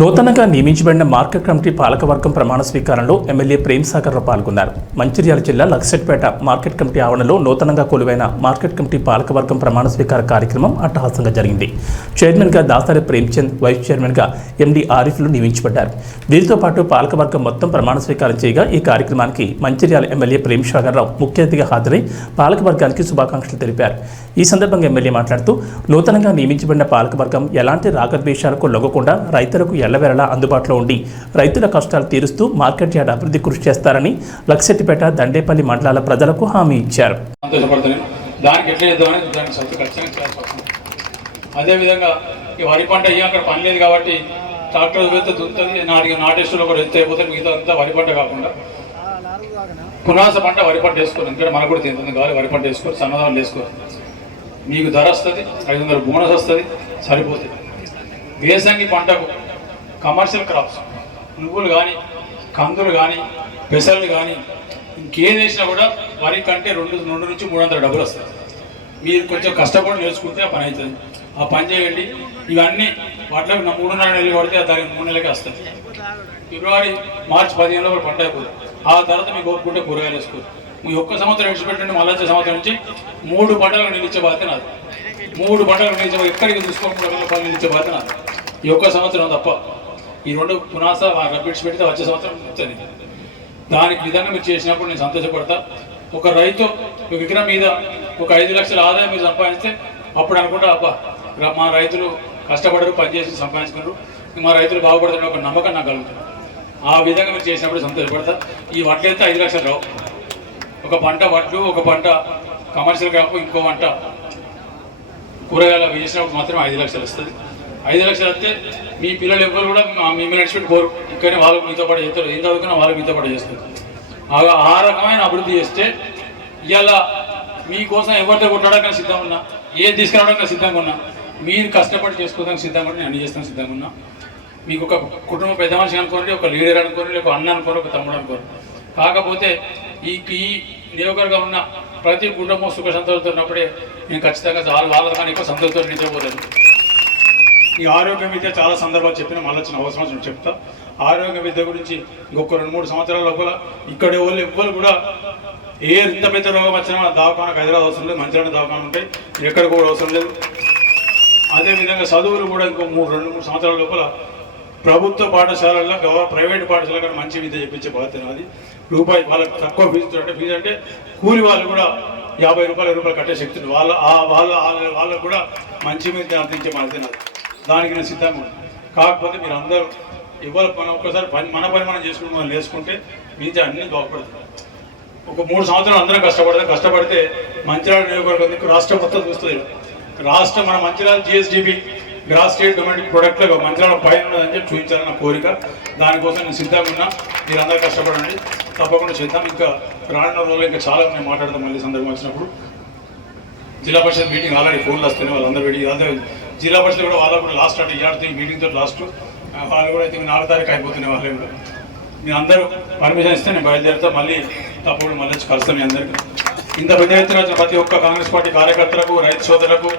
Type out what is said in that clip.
నూతనంగా నియమించబడిన market committee పాలకవర్గం ప్రమాణ స్వీకారంలో ఎమ్మెల్యే ప్రేమ్ సాగర్ రావు పాల్గొన్నారు. మంచిర్యాల జిల్లా లక్సెట్పేట మార్కెట్ కమిటీ ఆవరణలో నూతనంగా కొలువైన మార్కెట్ కమిటీ పాలకవర్గం ప్రమాణ స్వీకార కార్యక్రమం అట్టహాసంగా జరిగింది. చైర్మన్గా దాసరి ప్రేమ్చంద్, వైస్ చైర్మన్గా ఎండి ఆరిఫ్లు నియమించబడ్డారు. వీరితో పాటు పాలకవర్గం మొత్తం ప్రమాణ స్వీకారం చేయగా ఈ కార్యక్రమానికి మంచిర్యాల ఎమ్మెల్యే ప్రేమ్ సాగర్ రావు ముఖ్య అతిథిగా హాజరై పాలకవర్గానికి శుభాకాంక్షలు తెలిపారు. ఈ సందర్భంగా ఎమ్మెల్యే మాట్లాడుతూ నూతనంగా నియమించబడిన పాలకవర్గం ఎలాంటి రాగద్వేషాలకు లొంగకుండా రైతులకు ఎల్లవేళలా అందుబాటులో ఉండి రైతుల కష్టాలు తీరుస్తూ మార్కెట్ యార్డ్ అభివృద్ధి కృషి చేస్తారని లక్సెట్టిపేట, దండేపల్లి మండలాల ప్రజలకు హామీ ఇచ్చారు. అదేవిధంగా ఈ వరి పంట అక్కడ పని లేదు కాబట్టి ట్రాక్టర్ వెళ్తే దుంతుంది, నాటేస్తులో కూడా వెళ్తే అయిపోతే మిగతా అంతా వరి పంట కాకుండా పునాస పంట వరి పంట వేసుకోరు. ఎందుకంటే మనకు కూడా తింటుంది కావాలి, వరి పంట వేసుకోరు, సన్నదాలు వేసుకోరు. మీకు ధర వస్తుంది, 500 బోనస్ వస్తుంది, సరిపోతుంది. వేసంగి పంటకు కమర్షియల్ క్రాప్స్, నువ్వులు కానీ, కందులు కానీ, పెసలు కానీ ఇంకేం వేసినా కూడా వరి కంటే 2 నుంచి 300 డబ్బులు వస్తాయి. మీరు కొంచెం కష్టపడి నేర్చుకుంటే ఆ పని అవుతుంది. ఆ పని చేయండి. ఇవన్నీ వాటిలో 3.5 నెలలు పడితే దానికి 3 నెలలకే వస్తుంది. ఫిబ్రవరి, మార్చి 15 కూడా పంట అయిపోతుంది. ఆ తర్వాత మీకు కోరుకుంటే కూరగాయలు వేసుకోరు. మీ ఒక్క సంవత్సరం విడిచిపెట్టండి, మళ్ళీ వచ్చే సంవత్సరం నుంచి 3 పంటలకు నిలిచే బాధ్యత నాది. 3 పంటలకు నిలిచే, ఎక్కడికి చూసుకోకుండా నిలిచే బాధ్యత నాది. ఈ ఒక్క సంవత్సరం తప్ప ఈ 2 పునాస రబ్బిడ్స్ పెడితే వచ్చే సంవత్సరం వస్తుంది. దానికి విధంగా మీరు చేసినప్పుడు నేను సంతోషపడతా. ఒక రైతు విగ్రహం మీద ఒక 5 లక్షల ఆదాయం మీరు సంపాదిస్తే అప్పుడు అనుకుంటా, అబ్బా మా రైతులు కష్టపడరు, పనిచేసి సంపాదించుకున్నారు, మా రైతులు బాగుపడతారని ఒక నమ్మకం నాకు కలుగుతుంది. ఆ విధంగా మీరు చేసినప్పుడు సంతోషపడతా. ఈ వడ్లు అయితే 5 లక్షలు రావు. ఒక పంట వడ్లు, ఒక పంట కమర్షియల్ క్రాప్, ఇంకో పంట కూరగాయలు వేసినప్పుడు మాత్రం 5 లక్షలు వస్తుంది. 5 లక్షలు వస్తే మీ పిల్లలు ఎవ్వరు కూడా మిమ్మల్ని నడిచిపెట్టి పోరు. ఇక్కడనే వాళ్ళకు మీతో పాటు చేస్తారు, ఏం చదువుకున్నా వాళ్ళకి మీతో పాటు చేస్తారు. ఆ రకమైన అభివృద్ధి చేస్తే ఇవాళ మీకోసం ఎవరితో కొట్టడానికి సిద్ధంగా ఉన్నా, ఏది తీసుకురావడానికి సిద్ధంగా ఉన్నా, మీరు కష్టపడి చేసుకోవడానికి సిద్ధంగా ఉన్నా, నేను అన్ని చేస్తాను సిద్ధంగా ఉన్నా. మీకు ఒక కుటుంబ పెద్ద మనిషి అనుకోండి, ఒక లీడర్ అనుకోండి, ఒక అన్న అనుకోండి, ఒక తమ్ముడు అనుకోండి. కాకపోతే ఈ నియోజకవర్గంగా ఉన్న ప్రతి కుటుంబం సుఖ సంతోషంతో ఉన్నప్పుడే నేను ఖచ్చితంగా వాళ్ళ కానీ ఎక్కువ సంతోషంతో నిద్రపోతాను. ఈ ఆరోగ్య విద్య చాలా సందర్భాలు చెప్పిన మళ్ళీ వచ్చిన అవసరం చెప్తా. ఆరోగ్య విద్య గురించి ఇంకొక 2-3 సంవత్సరాల లోపల ఇక్కడ ఎవ్వరు కూడా ఇంత పెద్ద రోగం వచ్చినా దవాఖానకు హైదరాబాద్ అవసరం లేదు, మంచిర్యాల దవాఖాన ఉంటాయి, ఎక్కడ కూడా అవసరం లేదు. అదేవిధంగా చదువులు కూడా ఇంకో 2-3 సంవత్సరాల లోపల ప్రభుత్వ పాఠశాలల్లో ప్రైవేట్ పాఠశాల కానీ మంచి విద్య చెప్పించే బాధ్యత అది. రూపాయి వాళ్ళకి తక్కువ ఫీజు అంటే కూలి వాళ్ళు కూడా 50 రూపాయలు 20 రూపాయలు కట్టే శక్తి ఉంది. వాళ్ళకు కూడా మంచి విద్య అందించే బాధ్యత నాది. దానికి నేను సిద్ధంగా ఉన్నాను. కాకపోతే మీరు అందరూ ఇవ్వాలి, మనం ఒక్కసారి మన పని మనం చేసుకుని మనం వేసుకుంటే మిగతా అన్నీ బాగుపడుతుంది. ఒక 3 సంవత్సరాలు అందరం కష్టపడితే మంచిర్యాల నియోజకవర్గం రాష్ట్రం మొత్తం చూస్తుంది. రాష్ట్రం మన Mancherial GSDP gross state domestic ప్రొడక్ట్లో మంచిర్యాల పైన ఉన్నదని చెప్పి చూపించాలని నా కోరిక. దానికోసం నేను సిద్ధంగా ఉన్నా. మీరు అందరూ కష్టపడండి, తప్పకుండా చేద్దాం. ఇంకా రానున్న రోజులు ఇంకా చాలా మేము మాట్లాడతాం. మళ్ళీ సందర్భం వచ్చినప్పుడు జిల్లా పరిషత్ మీటింగ్ ఆల్రెడీ ఫోన్లు వస్తున్నాయి, వాళ్ళందరూ అదే జిల్లా పరిషత్ కూడా వాళ్ళకు కూడా లాస్ట్ అంటే ఈ మీటింగ్తో లాస్ట్ వాళ్ళు కూడా అయితే 4 తారీఖు అయిపోతున్నాయి. వాళ్ళే కూడా మీరు అందరూ పర్మిషన్ ఇస్తే నేను బయలుదేరుతా. మళ్ళీ తప్పకుండా మళ్ళీ వచ్చి కలుస్తాం మీ అందరికీ. ఇంత పెద్ద ఎత్తున ప్రతి ఒక్క కాంగ్రెస్ పార్టీ కార్యకర్తలకు, రైతు సోదరులకు